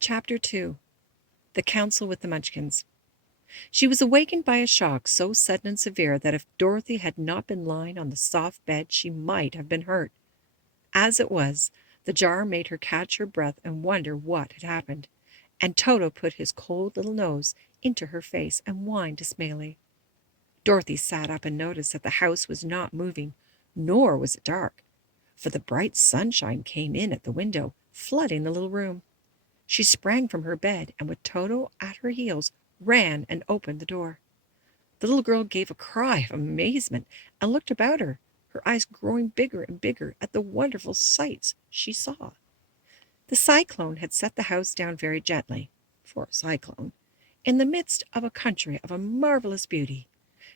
Chapter 2. The Council with the Munchkins. She was awakened by a shock so sudden and severe that if Dorothy had not been lying on the soft bed she might have been hurt. As it was, the jar made her catch her breath and wonder what had happened, and Toto put his cold little nose into her face and whined dismally. Dorothy sat up and noticed that the house was not moving, nor was it dark, for the bright sunshine came in at the window, flooding the little room. She sprang from her bed and, with Toto at her heels, ran and opened the door. The little girl gave a cry of amazement and looked about her, her eyes growing bigger and bigger at the wonderful sights she saw. The cyclone had set the house down very gently, for a cyclone, in the midst of a country of a marvelous beauty.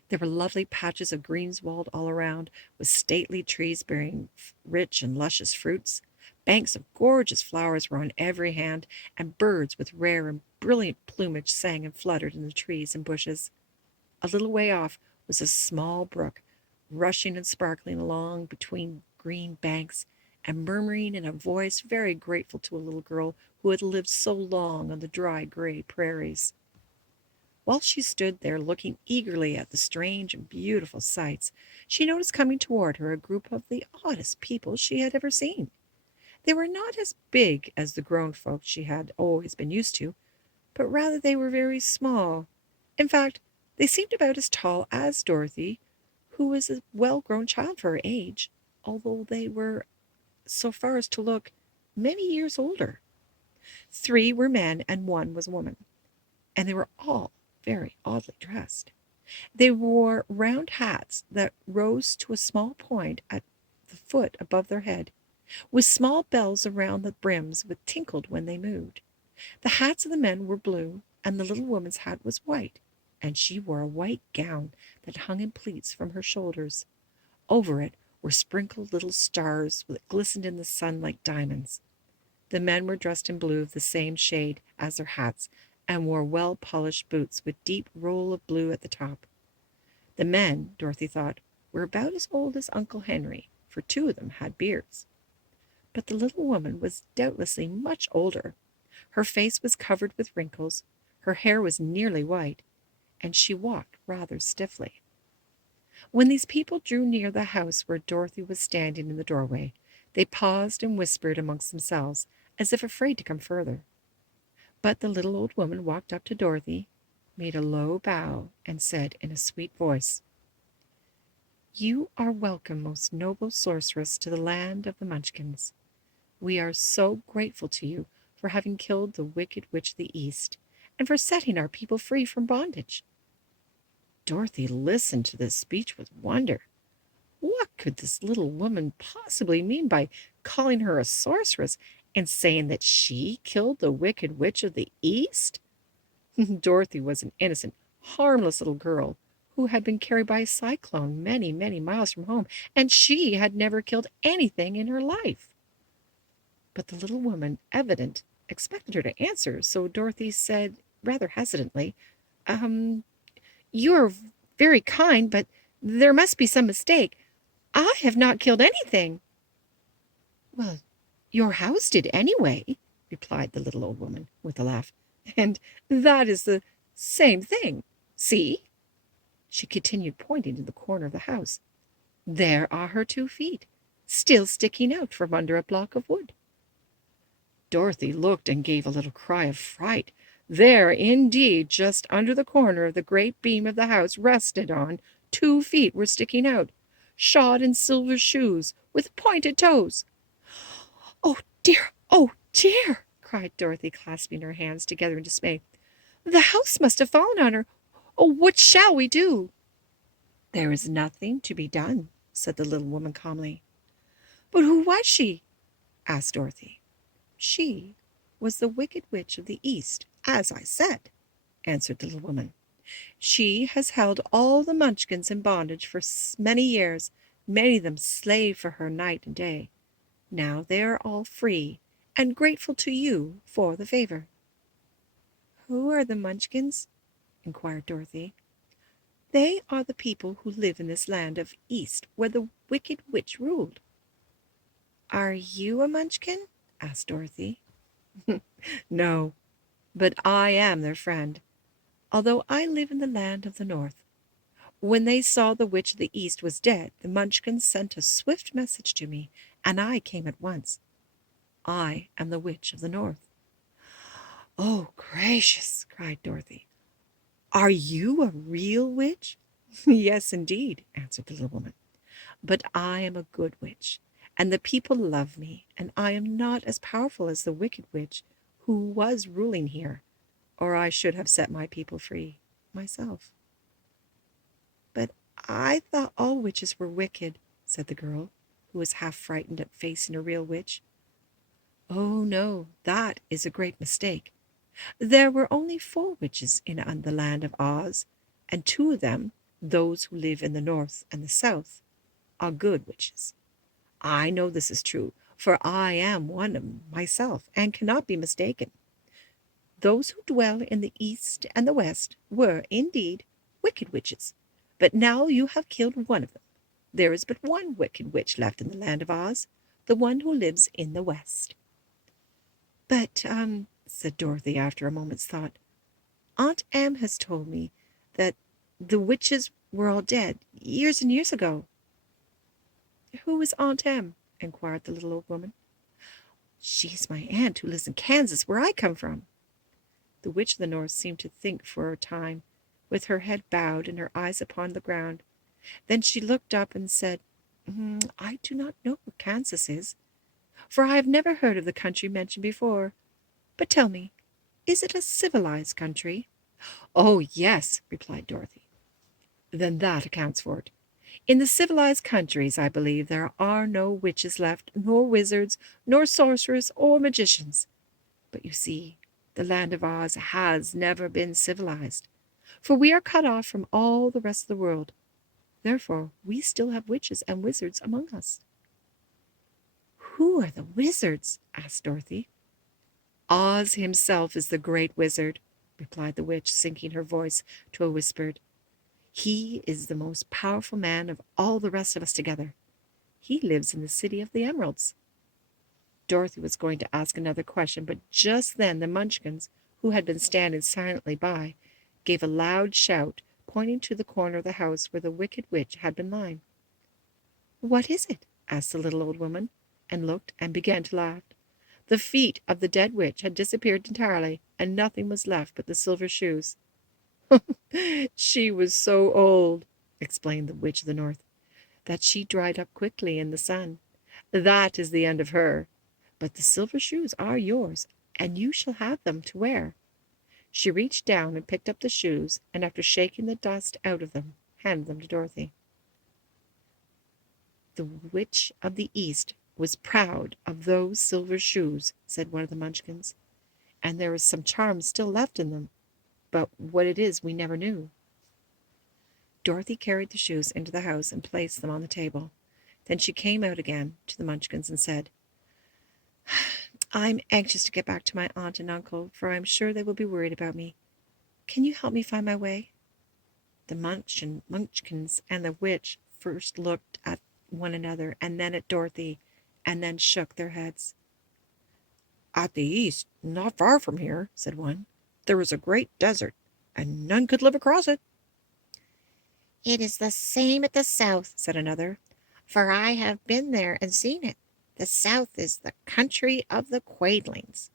There were lovely patches of greenswald all around, with stately trees bearing rich and luscious fruits. Banks of gorgeous flowers were on every hand, and birds with rare and brilliant plumage sang and fluttered in the trees and bushes. A little way off was a small brook, rushing and sparkling along between green banks, and murmuring in a voice very grateful to a little girl who had lived so long on the dry, gray prairies. While she stood there looking eagerly at the strange and beautiful sights, she noticed coming toward her a group of the oddest people she had ever seen. They were not as big as the grown folks she had always been used to, but rather they were very small. In fact, they seemed about as tall as Dorothy, who was a well-grown child for her age, although they were, so far as to look, many years older. 3 were men and 1 was a woman, and they were all very oddly dressed. They wore round hats that rose to a small point at the foot above their head, with small bells around the brims that tinkled when they moved. The hats of the men were blue, and the little woman's hat was white, and she wore a white gown that hung in pleats from her shoulders. Over it were sprinkled little stars that glistened in the sun like diamonds. The men were dressed in blue of the same shade as their hats, and wore well-polished boots with deep roll of blue at the top. The men, Dorothy thought, were about as old as Uncle Henry, for 2 of them had beards. But the little woman was doubtlessly much older. Her face was covered with wrinkles, her hair was nearly white, and she walked rather stiffly. When these people drew near the house where Dorothy was standing in the doorway, they paused and whispered amongst themselves, as if afraid to come further. But the little old woman walked up to Dorothy, made a low bow, and said in a sweet voice, "You are welcome, most noble sorceress, to the land of the Munchkins. We are so grateful to you for having killed the wicked witch of the East, and for setting our people free from bondage." Dorothy listened to this speech with wonder. What could this little woman possibly mean by calling her a sorceress and saying that she killed the wicked witch of the East? Dorothy was an innocent, harmless little girl who had been carried by a cyclone many, many miles from home, and she had never killed anything in her life. But the little woman expected her to answer, so Dorothy said rather hesitantly, You are very kind, but there must be some mistake. I have not killed anything." "Well, your house did anyway," replied the little old woman with a laugh, "and that is the same thing. See," she continued, pointing to the corner of the house. "There are her 2 feet, still sticking out from under a block of wood." Dorothy looked and gave a little cry of fright. There, indeed, just under the corner of the great beam of the house rested on, 2 feet were sticking out, shod in silver shoes, with pointed toes. "Oh dear, oh dear!" cried Dorothy, clasping her hands together in dismay. "The house must have fallen on her. Oh, what shall we do?" "There is nothing to be done," said the little woman calmly. "But who was she?" asked Dorothy. "She was the wicked witch of the East, as I said," answered the little woman. "She has held all the Munchkins in bondage for many years, many of them slave for her night and day. Now they are all free, and grateful to you for the favor." "Who are the Munchkins?" inquired Dorothy. "They are the people who live in this land of East where the wicked witch ruled." "Are you a Munchkin?" asked Dorothy. No, but I am their friend, although I live in the land of the north. When they saw the witch of the east was dead, the Munchkins sent a swift message to me, and I came at once. I am the witch of the north. Oh, gracious! Cried Dorothy. Are you a real witch? Yes, indeed, answered the little woman. But I am a good witch, and the people love me, and I am not as powerful as the wicked witch who was ruling here, or I should have set my people free myself. But I thought all witches were wicked, said the girl, who was half frightened at facing a real witch. Oh, no, that is a great mistake. There were only 4 witches in the land of Oz, and 2 of them, those who live in the north and the south, are good witches. I know this is true, for I am one of myself and cannot be mistaken. Those who dwell in the east and the west were, indeed, wicked witches, but now you have killed one of them. There is but one wicked witch left in the land of Oz, the one who lives in the west. But, said Dorothy after a moment's thought, Aunt Em has told me that the witches were all dead years and years ago. Who is Aunt Em? Inquired the little old woman. She is my aunt who lives in Kansas, where I come from. The witch of the north seemed to think for a time, with her head bowed and her eyes upon the ground. Then she looked up and said, I do not know where Kansas is, for I have never heard of the country mentioned before. But tell me, is it a civilized country? Oh, yes, replied Dorothy. Then that accounts for it. In the civilized countries, I believe, there are no witches left, nor wizards, nor sorcerers, or magicians. But you see, the land of Oz has never been civilized, for we are cut off from all the rest of the world. Therefore, we still have witches and wizards among us. Who are the wizards? Asked Dorothy. Oz himself is the great wizard, replied the witch, sinking her voice to a whisper. He is the most powerful man of all the rest of us together. He lives in the city of the emeralds. Dorothy was going to ask another question, but just then the Munchkins, who had been standing silently by, gave a loud shout, pointing to the corner of the house where the wicked witch had been lying. What is it? Asked the little old woman, and looked and began to laugh. The feet of the dead witch had disappeared entirely, and nothing was left but the silver shoes. She was so old, explained the witch of the north, that she dried up quickly in the sun. That is the end of her. But the silver shoes are yours, and you shall have them to wear. She reached down and picked up the shoes, and after shaking the dust out of them, handed them to Dorothy. The witch of the east was proud of those silver shoes, said one of the Munchkins, and there is some charm still left in them, but what it is we never knew. Dorothy carried the shoes into the house and placed them on the table. Then she came out again to the Munchkins and said, I'm anxious to get back to my aunt and uncle, for I'm sure they will be worried about me. Can you help me find my way? The Munchkins and the witch first looked at one another, and then at Dorothy, and then shook their heads. At the east, not far from here, said one, there is a great desert, and none could live across it. It is the same at the south, said another, for I have been there and seen it. The south is the country of the Quadlings.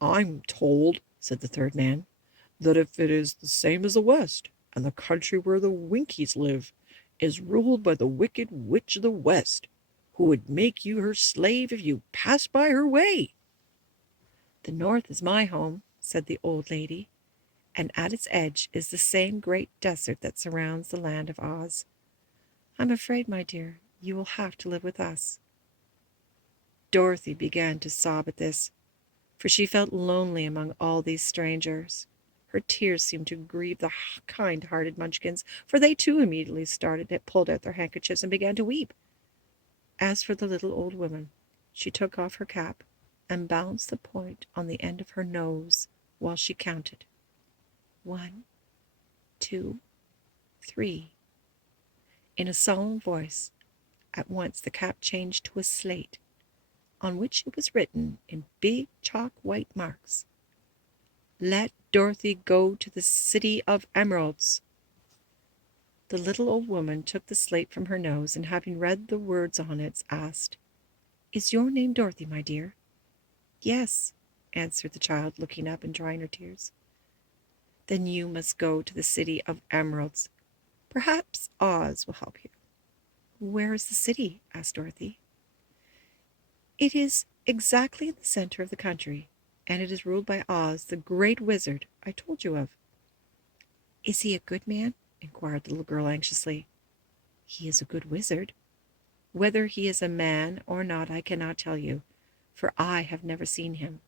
I'm told, said the third man, that if it is the same as the west, and the country where the Winkies live is ruled by the wicked witch of the west, who would make you her slave if you passed by her way. The north is my home, said the old lady, and at its edge is the same great desert that surrounds the land of Oz. I'm afraid, my dear, you will have to live with us. Dorothy began to sob at this, for she felt lonely among all these strangers. Her tears seemed to grieve the kind-hearted Munchkins, for they too immediately pulled out their handkerchiefs and began to weep. As for the little old woman, she took off her cap and balanced the point on the end of her nose while she counted. 1, 2, 3. In a solemn voice, at once the cap changed to a slate. on which it was written in big chalk white marks, "Let Dorothy go to the City of Emeralds." The little old woman took the slate from her nose, and having read the words on it, asked, "Is your name Dorothy, my dear?" "Yes," answered the child, looking up and drying her tears. "Then you must go to the City of Emeralds. Perhaps Oz will help you." "Where is the city?" asked Dorothy. "It is exactly in the center of the country, and it is ruled by Oz, the great wizard I told you of." "Is he a good man?" inquired the little girl anxiously. "He is a good wizard. Whether he is a man or not I cannot tell you, for I have never seen him."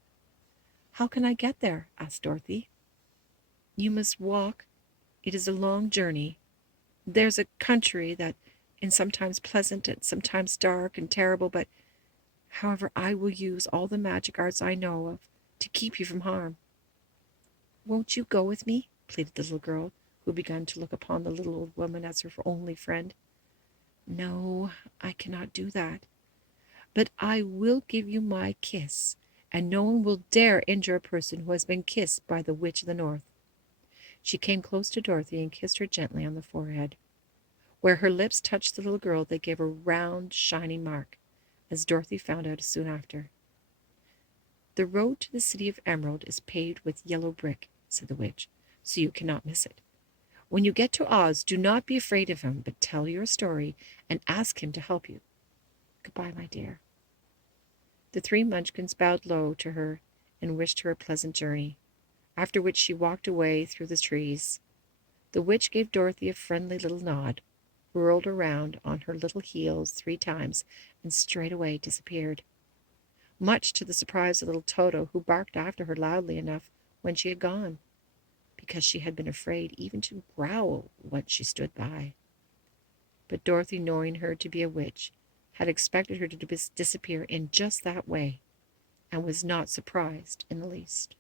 "How can I get there?" asked Dorothy. "You must walk. It is a long journey. There's a country that is sometimes pleasant and sometimes dark and terrible, but however I will use all the magic arts I know of to keep you from harm." "Won't you go with me?" pleaded the little girl, who began to look upon the little old woman as her only friend. "No, I cannot do that. But I will give you my kiss, and no one will dare injure a person who has been kissed by the Witch of the North." She came close to Dorothy and kissed her gently on the forehead. Where her lips touched the little girl, they gave a round, shining mark, as Dorothy found out soon after. "The road to the City of Emerald is paved with yellow brick," said the witch, "so you cannot miss it. When you get to Oz, do not be afraid of him, but tell your story and ask him to help you. Goodbye, my dear." The three Munchkins bowed low to her and wished her a pleasant journey, after which she walked away through the trees. The witch gave Dorothy a friendly little nod, whirled around on her little heels 3 times, and straightway disappeared, much to the surprise of little Toto, who barked after her loudly enough when she had gone, because she had been afraid even to growl when she stood by. But Dorothy, knowing her to be a witch, had expected her to disappear in just that way, and was not surprised in the least.